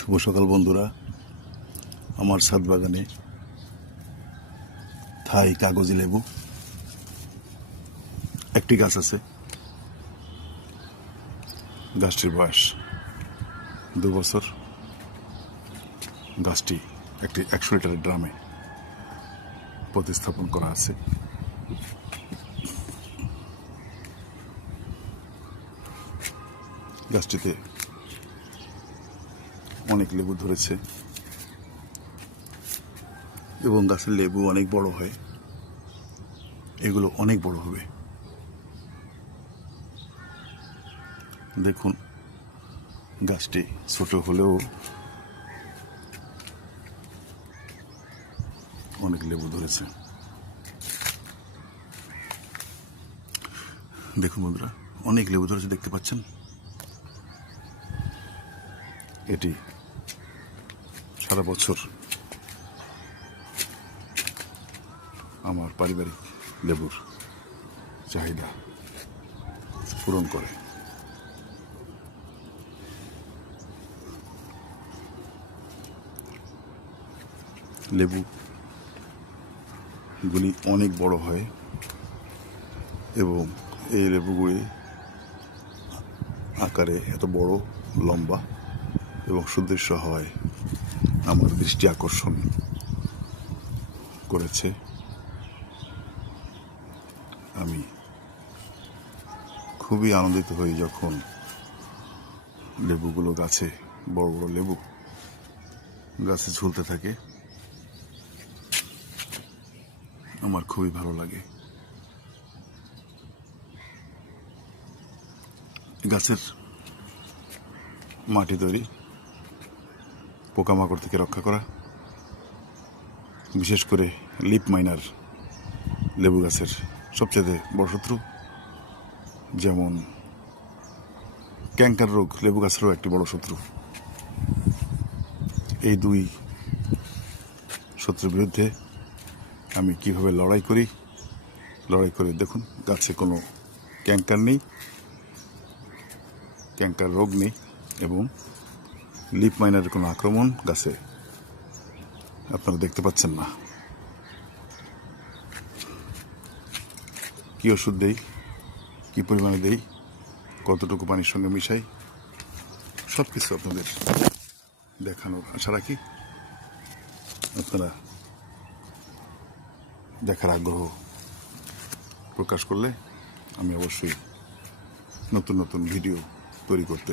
শুভ সকাল বন্ধুরা। আমার ছাদ বাগানে থাই কাগজি লেবু একটি গাছ আছে। গাছটির বয়স 2 বছর। গাছটি একটি 100 লিটারের ড্রামে প্রতিস্থাপন করা আছে। গাছটিতে অনেক লেবু ধরেছে এবং গাছের লেবু অনেক বড় হয়। এগুলো অনেক বড় হবে। দেখুন, গাছটি ছোট হলেও অনেক লেবু ধরেছে। দেখুন বন্ধুরা, অনেক লেবু ধরেছে, দেখতে পাচ্ছেন। এটি সারা বছর আমার পারিবারিক লেবুর চাহিদা পূরণ করে। লেবুগুলি অনেক বড় হয় এবং এই লেবুগুলি আকারে এত বড়, লম্বা এবং সুদৃশ্য হয় আমার দৃষ্টি আকর্ষণ করেছে। আমি খুবই আনন্দিত হই যখন লেবুগুলো গাছে, বড় বড় লেবু গাছে ঝুলতে থাকে। আমার খুবই ভালো লাগে। গাছের মাটি তৈরি, পোকামাকড় থেকে রক্ষা করা, বিশেষ করে লিপ মাইনার লেবু গাছের সবচেয়ে বড় শত্রু। যেমন ক্যাঙ্কার রোগ লেবু গাছেরও একটি বড় শত্রু। এই দুই শত্রুর বিরুদ্ধে আমি কিভাবে লড়াই করে দেখুন, গাছে কোনো ক্যাঙ্কার নেই, ক্যাঙ্কার রোগ নেই এবং লিপ মাইনারের কোনো আক্রমণ গাছে আপনারা দেখতে পাচ্ছেন না। কি ওষুধ দেই, কি পরিমাণে দেই, কতটুকু পানির সঙ্গে মিশাই, সব কিছু আপনাদের দেখানোর আশা রাখি। আপনারা দেখার আগ্রহ প্রকাশ করলে আমি অবশ্যই নতুন নতুন ভিডিও তৈরি করতে